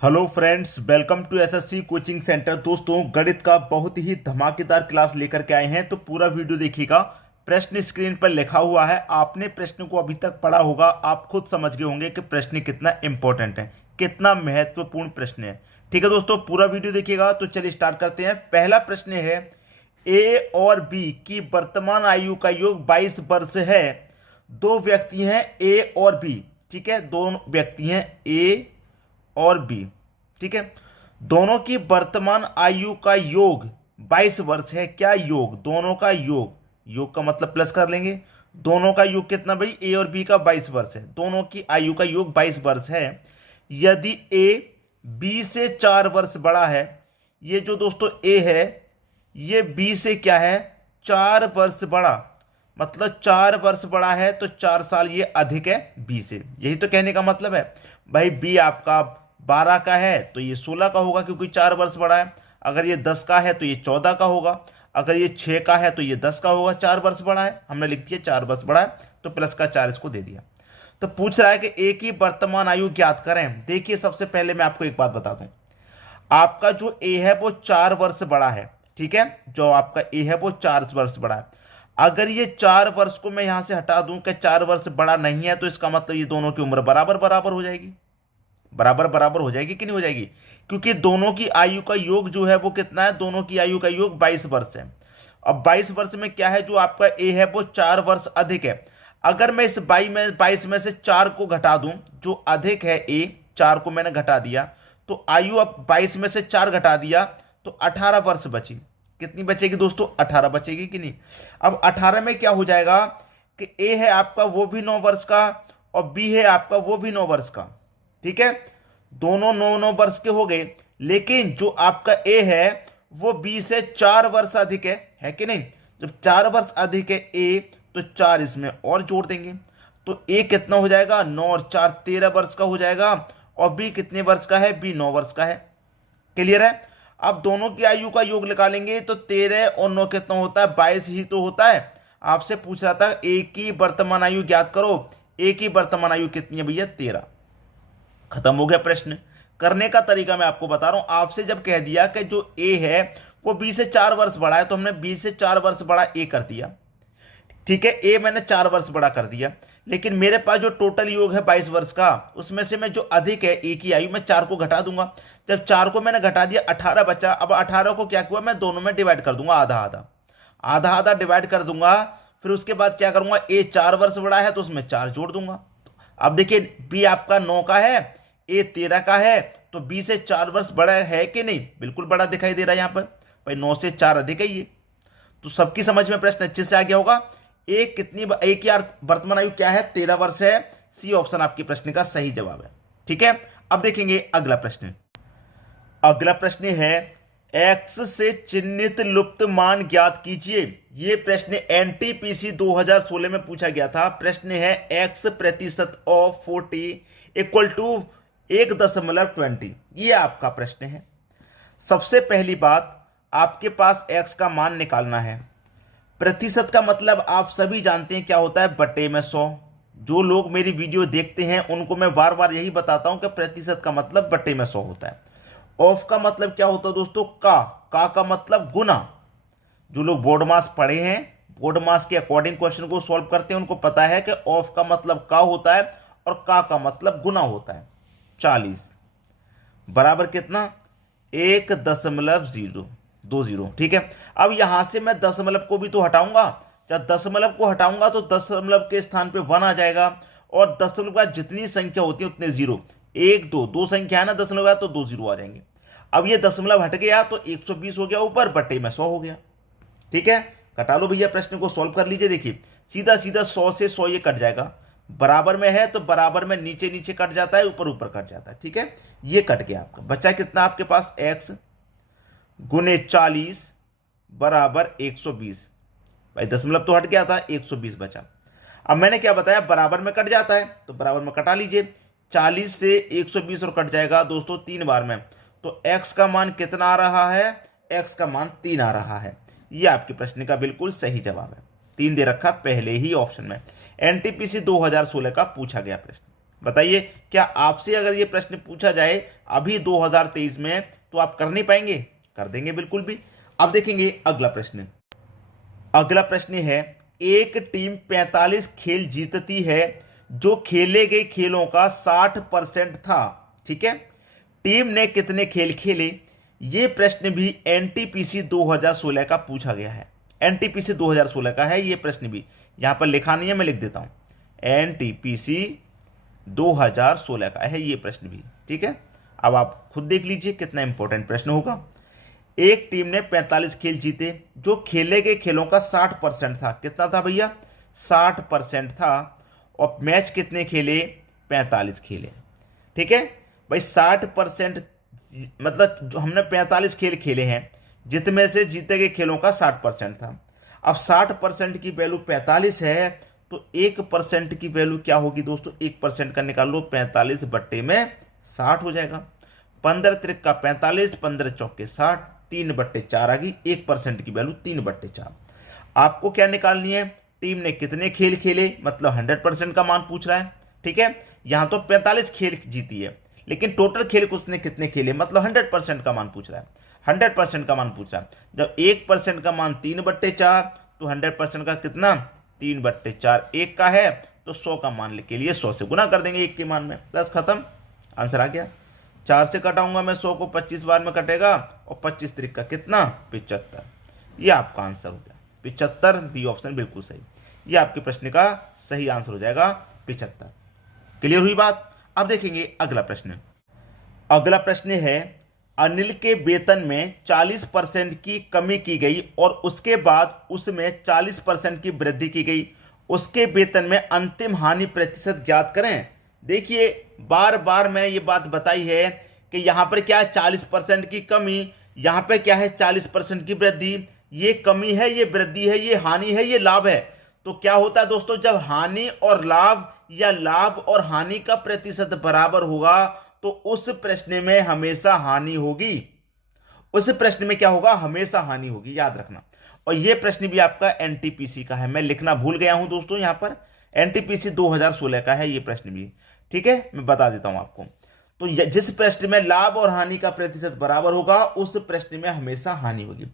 Hello friends, welcome to SSC coaching centre. दोस्तों, गणित का बहुत ही धमाकेदार क्लास लेकर के आए हैं, तो पूरा वीडियो देखिएगा। प्रश्न स्क्रीन पर लिखा हुआ है, आपने प्रश्न को अभी तक पढ़ा होगा, आप खुद समझ गए होंगे कि प्रश्न कितना इंपॉर्टेंट है, कितना महत्वपूर्ण प्रश्न है। ठीक है दोस्तों, पूरा वीडियो देखिएगा। तो चलिए स्टार्ट करते हैं। पहला प्रश्न है, ए और बी की वर्तमान आयु का योग 22 वर्ष है। दो व्यक्ति हैं ए और बी। ठीक है, दोनों व्यक्ति हैं ए और बी। ठीक है, दोनों की वर्तमान आयु का योग 22 वर्ष है। क्या योग? दोनों का योग, योग का मतलब प्लस कर लेंगे। दोनों का योग कितना भाई? ए और बी का 22 वर्ष है। दोनों की आयु का योग 22 वर्ष है। यदि ए बी से 4 वर्ष बड़ा है, ये जो दोस्तों ए है ये बी से क्या है? 4 वर्ष बड़ा, मतलब 4 वर्ष बड़ा है, तो 4 साल ये अधिक है बी से। यही तो कहने का मतलब है भाई। बी आपका 12 का है तो ये 16 का होगा, क्योंकि 4 वर्ष बड़ा है। अगर ये 10 का है तो ये 14 का होगा। अगर ये 6 का है तो ये 10 का होगा। 4 वर्ष बड़ा है, हमने लिख दिया 4 वर्ष बड़ा है, तो प्लस का 4 इसको दे दिया। तो पूछ रहा है कि ए की वर्तमान आयु ज्ञात करें। देखिए, सबसे पहले मैं आपको एक बात बता दूं, आपका जो ए है वो 4 वर्ष बड़ा है। ठीक है, जो आपका ए है वो 4 वर्ष बड़ा है। अगर ये 4 वर्ष को मैं यहां से हटा दूं कि 4 वर्ष बड़ा नहीं है, तो इसका मतलब ये दोनों की उम्र बराबर बराबर हो जाएगी। बराबर बराबर हो जाएगी कि नहीं हो जाएगी? क्योंकि दोनों की आयु का योग जो है वो कितना है? दोनों की आयु का योग 22 वर्ष है। अब 22 वर्ष में क्या है, जो आपका ए है वो 4 वर्ष अधिक है। अगर मैं इस 22 में से 4 को घटा दूं, जो अधिक है ए, 4 को मैंने घटा दिया, तो आयु अब 22 में से 4 घटा दिया तो 18 वर्ष बची। कितनी बचेगी दोस्तों? 18 बचेगी कि नहीं? अब 18 में क्या हो जाएगा कि ए है आपका वो भी 9 वर्ष का और बी है आपका वो भी 9 वर्ष का। ठीक है, दोनों 9 9 वर्ष के हो गए। लेकिन जो आपका ए है वो बी से 4 वर्ष अधिक है कि नहीं? जब 4 वर्ष अधिक है ए, तो 4 इसमें और जोड़ देंगे, तो ए कितना हो जाएगा? 9 और 4 13 वर्ष का हो जाएगा। और बी कितने वर्ष का है? बी 9 वर्ष का है। क्लियर है? अब दोनों की आयु का योग निकालेंगे तो 13 और 9 कितना होता है? 22 ही तो होता है। आपसे पूछ रहा था ए की वर्तमान आयु ज्ञात करो। ए की वर्तमान आयु कितनी है भैया? 13। खत्म हो गया प्रश्न। करने का तरीका मैं आपको बता रहा हूं। आपसे जब कह दिया कि जो ए है वो बी से 4 वर्ष बड़ा है, तो हमने बी से 4 वर्ष बड़ा ए कर दिया। ठीक है, ए मैंने 4 वर्ष बड़ा कर दिया। लेकिन मेरे पास जो टोटल योग है 22 वर्ष का, उसमें से मैं जो अधिक है ए की आयु, मैं 4 को घटा दूंगा। जब 4 को मैंने घटा दिया, 18 बचा। अब 18 को क्या हुआ, मैं दोनों में डिवाइड कर दूंगा, आधा आधा, आधा आधा डिवाइड कर दूंगा। फिर उसके बाद क्या करूंगा, ए 4 वर्ष बड़ा है तो उसमें 4 जोड़ दूंगा। अब देखिए, बी आपका 9 का है, ए 13 का है, तो बी से 4 वर्ष बड़ा है कि नहीं? बिल्कुल बड़ा दिखाई दे रहा है यहां पर भाई। 9 से 4 अधिक है ये। तो सबकी समझ में प्रश्न अच्छे से आ गया होगा। ए कितनी, ए की वर्तमान आयु क्या है? 13 वर्ष है। सी ऑप्शन आपके प्रश्न का सही जवाब है। ठीक है, अब देखेंगे अगला प्रश्न। अगला प्रश्न है, एक्स से चिन्हित लुप्त मान ज्ञात कीजिए। यह प्रश्न एनटीपीसी 2016 में पूछा गया था। प्रश्न है एक्स प्रतिशत ऑफ 40 इक्वल टू 1.20। यह आपका प्रश्न है। सबसे पहली बात, आपके पास एक्स का मान निकालना है। प्रतिशत का मतलब आप सभी जानते हैं क्या होता है? बटे में 100। जो लोग मेरी वीडियो देखते हैं उनको मैं बार बार यही बताता हूं कि प्रतिशत का मतलब बटे में 100 होता है। ऑफ का मतलब क्या होता है दोस्तों? का मतलब गुना। जो लोग बोर्ड मास पढ़े हैं, बोर्ड मास के अकॉर्डिंग क्वेश्चन को सॉल्व करते हैं, उनको पता है कि ऑफ का मतलब का होता है और का मतलब गुना होता है। 40 बराबर कितना? 1.020। ठीक है, अब यहां से मैं दशमलव को भी तो हटाऊंगा। जब दशमलव को हटाऊंगा तो दशमलव के स्थान पे 1 आ जाएगा, और दशमलव का जितनी संख्या होती है उतने जीरो। 1 2 दो संख्या है ना दशमलव का, तो 2 जीरो आ जाएंगे। अब ये दशमलव हट गया तो 120 हो गया ऊपर, बटे में 100 हो गया। ठीक है, कटा लो भैया, प्रश्न को सॉल्व कर लीजिए। देखिए, सीधा सीधा 100 से 100 ये कट जाएगा। बराबर में है तो बराबर में नीचे नीचे कट जाता है, ऊपर ऊपर कट जाता है। ठीक है, ये कट गया आपका। बचा कितना आपके पास? x गुने 40 बराबर 120। भाई दशमलव तो हट गया था, 120 बचा। अब मैंने क्या बताया, बराबर में कट जाता है तो बराबर में कटा लीजिए। 40 से 120 और कट जाएगा दोस्तों 3 बार में, तो x का मान कितना आ रहा है? x का मान 3 आ रहा है। ये आपके प्रश्न का बिल्कुल सही जवाब है। 3 दे रखा पहले ही ऑप्शन में। एनटीपीसी 2016 का पूछा गया प्रश्न। बताइए, क्या आपसे अगर ये प्रश्न पूछा जाए अभी 2023 में तो आप कर नहीं पाएंगे? कर देंगे बिल्कुल भी। अब देखेंगे अगला प्रश्न। अगला प्रश्न है, एक टीम 45 खेल जीतती है जो खेले गए खेलों का 60% था। ठीक है, टीम ने कितने खेल खेले? ये प्रश्न भी एनटीपीसी 2016 का पूछा गया है। एनटीपीसी 2016 का है ये प्रश्न भी, यहां पर लिखा नहीं है, मैं लिख देता हूं। एनटीपीसी 2016 का है ये प्रश्न भी। ठीक है, अब आप खुद देख लीजिए कितना इंपॉर्टेंट प्रश्न होगा। एक टीम ने 45 खेल जीते जो खेले गए खेलों का 60% था। कितना था भैया? 60% था। और मैच कितने खेले? 45 खेले। ठीक है भाई, 60% मतलब जो हमने 45 खेल खेले हैं जितने से जीते गए खेलों का 60% था। अब 60% की वैल्यू 45 है तो 1% की वैल्यू क्या होगी दोस्तों? 1% का निकाल लो, 45 बट्टे में 60 हो जाएगा। 15 त्रिक का 45, 15 चौके 60, 3/4 आ गई। 1% की वैल्यू 3/4। आपको क्या निकालनी है? टीम ने कितने खेल खेले, मतलब 100% का मान पूछ रहा है। ठीक है, यहां तो 45 खेल जीती है लेकिन टोटल खेल उसने कितने खेले, मतलब 100% का मान पूछ रहा है। 100% का मान पूछ रहा है। जब 1% का मान 3/4 तो 100% का कितना? 3/4। एक का है तो 100 का मान के लिए 100 से गुना कर देंगे एक के मान में, बस खत्म, आंसर आ गया। 4 से कटाऊंगा मैं 100 को, 25 बार में कटेगा और 25 त्रिक का कितना? 75। ये आपका आंसर हो गया 75। बी ऑप्शन बिल्कुल सही, ये आपके प्रश्न का सही आंसर हो जाएगा 75। क्लियर हुई बात? अब देखेंगे अगला प्रश्न। अगला प्रश्न है, अनिल के वेतन में 40% की कमी की गई और उसके बाद उसमें 40% की वृद्धि की गई। उसके वेतन में अंतिम हानि प्रतिशत ज्ञात करें। देखिए, बार बार मैंने ये बात बताई है कि यहां पर क्या है? 40% की कमी, यहां पर क्या है? 40% की वृद्धि। ये कमी है, ये वृद्धि है, ये हानि है, ये लाभ है। तो क्या होता है दोस्तों, जब हानि और लाभ या लाभ और हानि का प्रतिशत बराबर होगा तो उस प्रश्न में हमेशा हानि होगी। उस प्रश्न में क्या होगा? हमेशा हानि होगी, याद रखना। और यह प्रश्न भी आपका एनटीपीसी का है, मैं लिखना भूल गया हूं दोस्तों, यहां पर एनटीपीसी 2016 का है ये प्रश्न भी। ठीक है, मैं बता देता हूं आपको। तो जिस प्रश्न में लाभ और हानि का प्रतिशत बराबर होगा उस प्रश्न में हमेशा हानि होगी।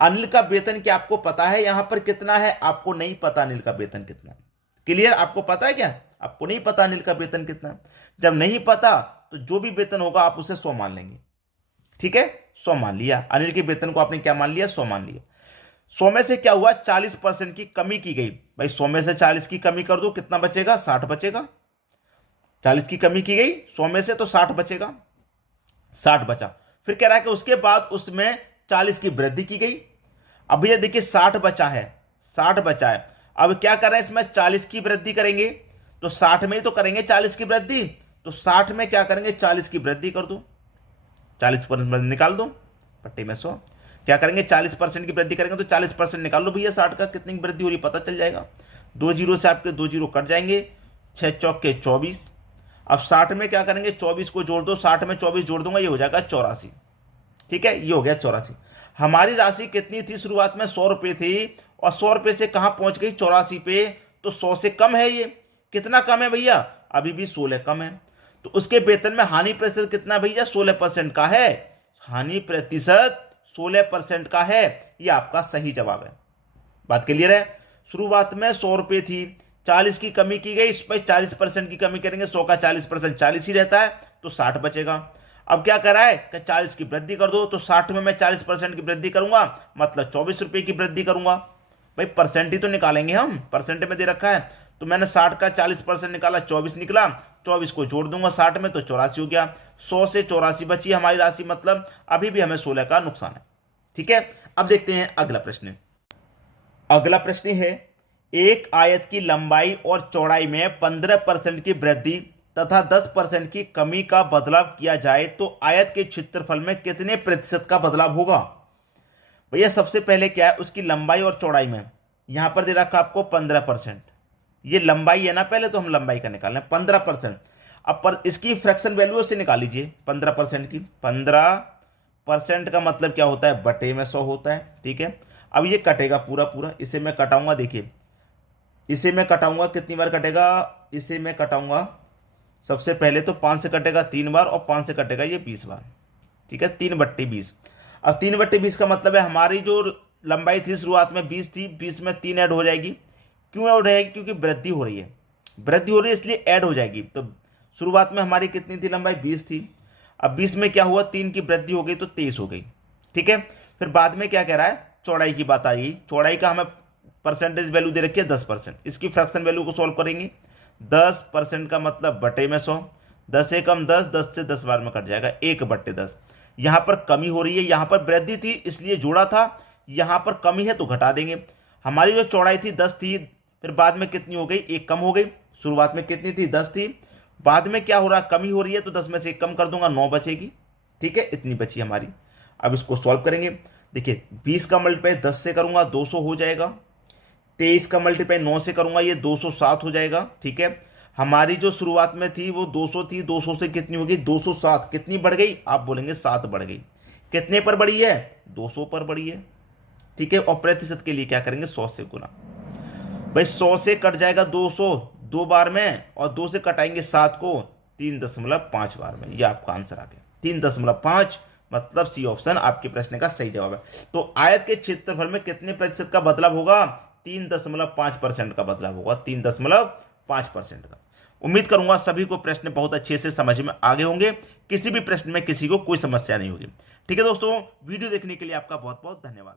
अनिल का वेतन क्या आपको पता है यहां पर कितना है? आपको नहीं पता अनिल का वेतन कितना है। क्लियर? आपको पता है क्या? आपको नहीं पता अनिल का वेतन कितना है। जब नहीं पता तो जो भी वेतन होगा आप उसे 100 मान लेंगे। ठीक है, 100 मान लिया। अनिल के वेतन को आपने क्या मान लिया? 100 मान लिया। 100 में से क्या हुआ? 40% की कमी की गई। भाई 100 में से 40 की कमी कर दो, कितना बचेगा? 60 बचेगा। 40 की कमी की गई 100 में से तो 60 बचेगा। 60 बचा। फिर कह रहा है कि उसके बाद उसमें 40 की वृद्धि की गई। अब ये देखिए 60 बचा है, 60 बचा है। अब क्या कर रहे हैं? इसमें 40 की वृद्धि करेंगे तो 60 में ही तो करेंगे 40 की वृद्धि। तो 60 में क्या करेंगे? 40 की वृद्धि कर दो, 40% निकाल दो, पट्टी में 100। क्या करेंगे? 40% की वृद्धि करेंगे तो 40% निकाल लो भैया, 60 का कितनी वृद्धि हो रही पता चल जाएगा। 2 जीरो से आपके 2 जीरो कट जाएंगे, 6 चौके 24। अब 60 में क्या करेंगे? 24 को जोड़ दो, 60 में 24 जोड़ दूंगा, ये हो जाएगा 84। ठीक है, ये हो गया 84। हमारी राशि कितनी थी शुरुआत में? 100 रुपये थी और 100 रुपये से कहां पहुंच गई? 84 पे। तो 100 से कम है ये। कितना कम है भैया? अभी भी 16 कम है। तो उसके वेतन में हानि प्रतिशत कितना भैया? 16% का है। हानि प्रतिशत 16% का है, ये आपका सही जवाब है। बात क्लियर है? शुरुआत में 100 रुपये थी, 40 की कमी की गई, इस पर 40% की कमी करेंगे, 100 का 40% 40 ही रहता है तो 60 बचेगा। अब क्या करा है कि 40 की वृद्धि कर दो, तो 60 में मैं 40% की वृद्धि करूंगा, मतलब 24 रुपये की वृद्धि करूंगा। भाई परसेंट ही तो निकालेंगे हम, परसेंट में दे रखा है। तो मैंने 60 का 40% निकाला, 24 निकला, 24 को जोड़ दूंगा 60 में तो 84 हो गया। 100 से 84 बची हमारी राशि, मतलब अभी भी हमें 16 का नुकसान है। ठीक है, अब देखते हैं अगला प्रश्न। अगला प्रश्न है, एक आयत की लंबाई और चौड़ाई में 15% की वृद्धि तथा 10% की कमी का बदलाव किया जाए तो आयत के क्षेत्रफल में कितने प्रतिशत का बदलाव होगा? भैया सबसे पहले क्या है, उसकी लंबाई और चौड़ाई में यहां पर दे रखा आपको 15%। ये लंबाई है ना, पहले तो हम लंबाई का निकाल लें 15%। अब पर इसकी फ्रैक्शन वैल्यू से निकाल लीजिए 15% की। 15% का मतलब क्या होता है? बटे में 100 होता है। ठीक है, अब ये कटेगा पूरा पूरा, इसे मैं कटाऊंगा, देखिए इसे मैं कटाऊंगा, कितनी बार कटेगा? इसे मैं कटाऊंगा सबसे पहले तो 5 से कटेगा 3 बार और 5 से कटेगा ये 20 बार। ठीक है, 3/20। अब 3/20 का मतलब है हमारी जो लंबाई थी शुरुआत में 20 थी, 20 में 3 ऐड हो जाएगी। क्यों ऐड हो जाएगी? क्योंकि वृद्धि हो रही है, वृद्धि हो रही है इसलिए ऐड हो जाएगी। तो शुरुआत में हमारी कितनी थी लंबाई? 20 थी। अब 20 में क्या हुआ? 3 की वृद्धि हो गई तो 23 हो गई। ठीक है, फिर बाद में क्या कह रहा है? चौड़ाई की बात आ गई। चौड़ाई का हमें परसेंटेज वैल्यू दे रखी है 10%। इसकी फ्रैक्शन वैल्यू को सॉल्व करेंगे। 10% का मतलब बटे में 100, 10 से कम 10, 10 से 10 बार में कट जाएगा 1/10। यहां पर कमी हो रही है, यहां पर वृद्धि थी इसलिए जोड़ा था, यहां पर कमी है तो घटा देंगे। हमारी जो चौड़ाई थी 10 थी, फिर बाद में कितनी हो गई? 1 कम हो गई। शुरुआत में कितनी थी? 10 थी। बाद में क्या हो रहा? कमी हो रही है तो 10 में से 1 कम कर दूंगा, 9 बचेगी। ठीक है, इतनी बची हमारी। अब इसको सॉल्व करेंगे। देखिए 20 का मल्टीप्लाई 10 से करूंगा 200 हो जाएगा। 23 का मल्टीप्लाई 9 से करूंगा ये 207 हो जाएगा। ठीक है, हमारी जो शुरुआत में थी वो 200 थी, 200 से कितनी होगी? 207। कितनी बढ़ गई? आप बोलेंगे 7 बढ़ गई। कितने पर बढ़ी है? 200 पर बढ़ी है। ठीक है, और प्रतिशत के लिए क्या करेंगे? 100 से गुना। भाई 100 से कट जाएगा 200 2 बार में, और 2 से कटाएंगे 7 को 3.5 बार में। ये आपका आंसर आ गया 3.5, मतलब सी ऑप्शन आपके प्रश्न का सही जवाब है। तो आयत के क्षेत्रफल में कितने प्रतिशत का बदलाव होगा? 3.5% का बदलाव होगा, 3.5% का। उम्मीद करूंगा सभी को प्रश्न बहुत अच्छे से समझ में आ गए होंगे। किसी भी प्रश्न में किसी को कोई समस्या नहीं होगी। ठीक है दोस्तों, वीडियो देखने के लिए आपका बहुत बहुत धन्यवाद।